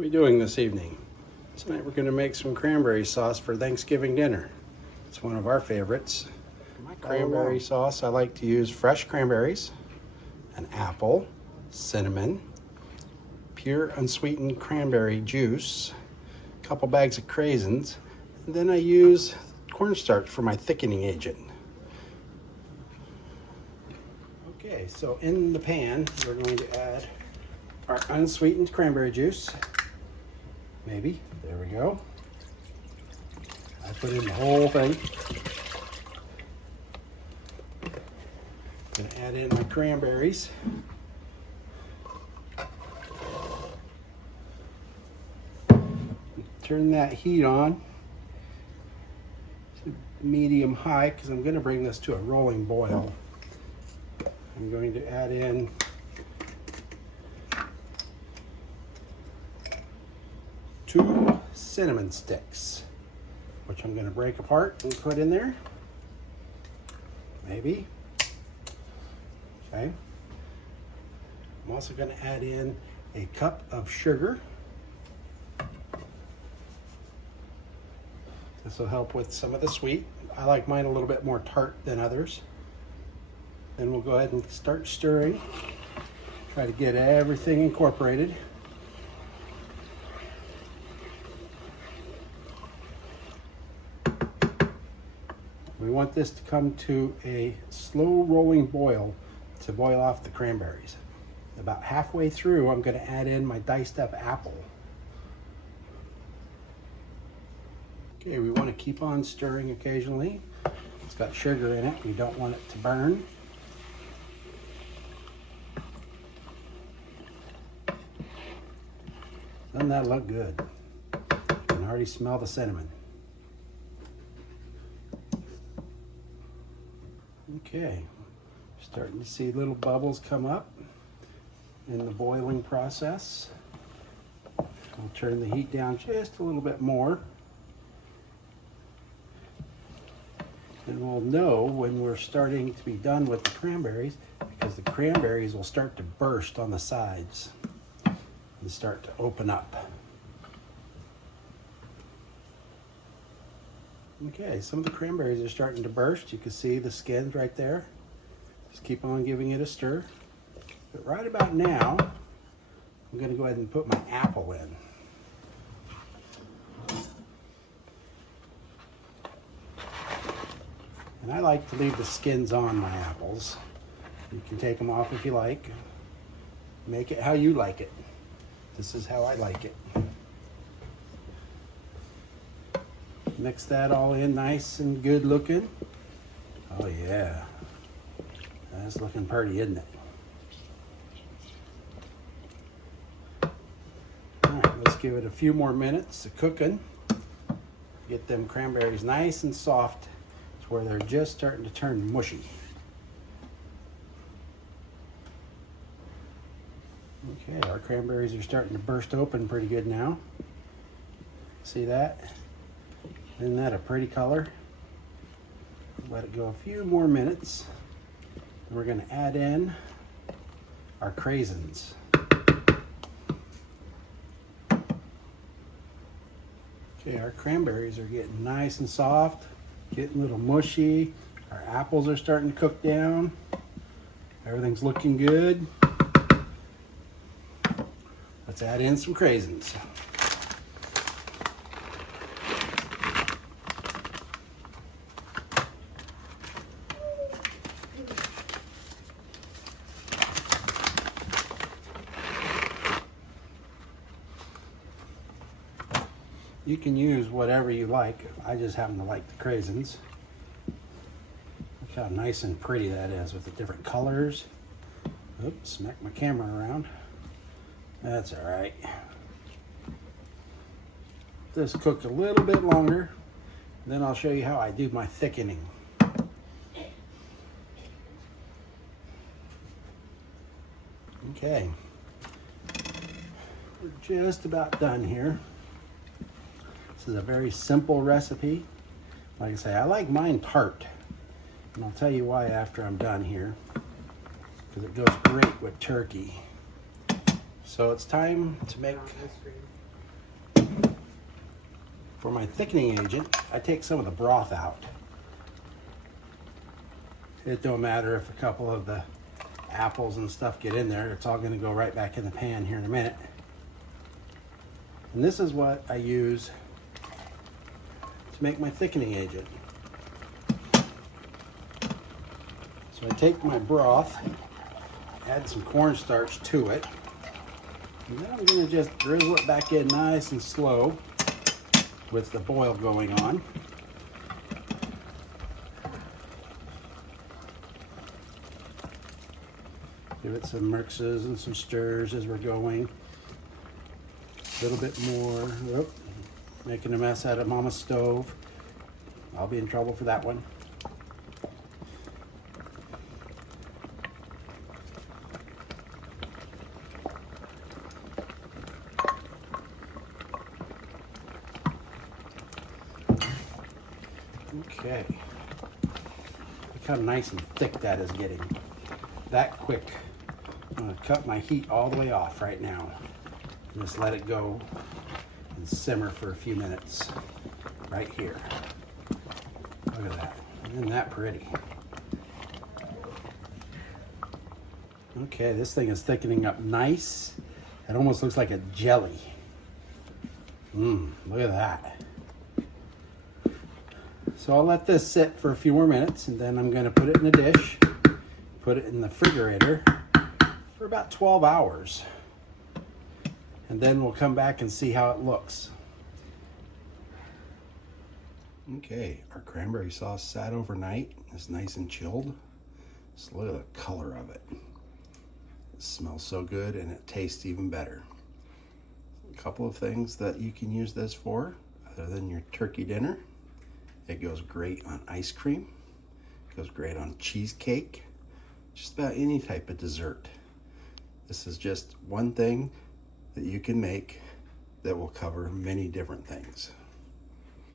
What are we doing this evening? Tonight we're going to make some cranberry sauce for Thanksgiving dinner. It's one of our favorites. My cranberry sauce, I like to use fresh cranberries, an apple, cinnamon, pure unsweetened cranberry juice, a couple bags of craisins, and then I use cornstarch for my thickening agent. Okay, so in the pan, we're going to add our unsweetened cranberry juice. Maybe. There we go. I put in the whole thing. Gonna add in my cranberries. Turn that heat on to medium high because I'm going to bring this to a rolling boil. I'm going to add in two cinnamon sticks, which I'm going to break apart and put in there. Maybe. Okay. I'm also going to add in a cup of sugar. This will help with some of the sweet. I like mine a little bit more tart than others. Then we'll go ahead and start stirring. Try to get everything incorporated. We want this to come to a slow rolling boil to boil off the cranberries. About halfway through, I'm going to add in my diced up apple. Okay, we want to keep on stirring occasionally. It's got sugar in it. We don't want it to burn. Doesn't that look good? You can already smell the cinnamon. Okay, starting to see little bubbles come up in the boiling process. I'll turn the heat down just a little bit more. And we'll know when we're starting to be done with the cranberries because the cranberries will start to burst on the sides and start to open up. Okay, some of the cranberries are starting to burst. You can see the skins right there. Just keep on giving it a stir. But right about now, I'm going to go ahead and put my apple in. And I like to leave the skins on my apples. You can take them off if you like. Make it how you like it. This is how I like it. Mix that all in nice and good looking. Oh yeah. That's looking pretty, isn't it? Alright, let's give it a few more minutes of cooking. Get them cranberries nice and soft to where they're just starting to turn mushy. Okay, our cranberries are starting to burst open pretty good now. See that? Isn't that a pretty color? Let it go a few more minutes. We're going to add in our craisins. Okay, our cranberries are getting nice and soft, getting a little mushy. Our apples are starting to cook down. Everything's looking good. Let's add in some craisins. You can use whatever you like. I just happen to like the craisins. Look how nice and pretty that is with the different colors. Oops, smack my camera around. That's all right. This cooked a little bit longer. Then I'll show you how I do my thickening. Okay. We're just about done here. This is a very simple recipe. Like I say, I like mine tart. And I'll tell you why after I'm done here. Because it goes great with turkey. So it's time to make For my thickening agent, I take some of the broth out. It don't matter if a couple of the apples and stuff get in there, it's all going to go right back in the pan here in a minute. And this is what I use to make my thickening agent. So I take my broth, add some cornstarch to it, and then I'm going to just drizzle it back in nice and slow with the boil going on. Give it some mixes and some stirs as we're going. A little bit more. Whoop. Making a mess out of Mama's stove. I'll be in trouble for that one. Okay. Look how nice and thick that is getting. That quick. I'm going to cut my heat all the way off right now. Just let it go and simmer for a few minutes right here. Look at that. Isn't that pretty? Okay, this thing is thickening up nice. It almost looks like a jelly. Look at that. So I'll let this sit for a few more minutes, and then I'm going to put it in a dish, put it in the refrigerator for about 12 hours. And then we'll come back and see how it looks. Okay, our cranberry sauce sat overnight. It's nice and chilled. Just look at the color of it. It smells so good and it tastes even better. A couple of things that you can use this for, other than your turkey dinner. It goes great on ice cream. It goes great on cheesecake. Just about any type of dessert. This is just one thing that you can make that will cover many different things.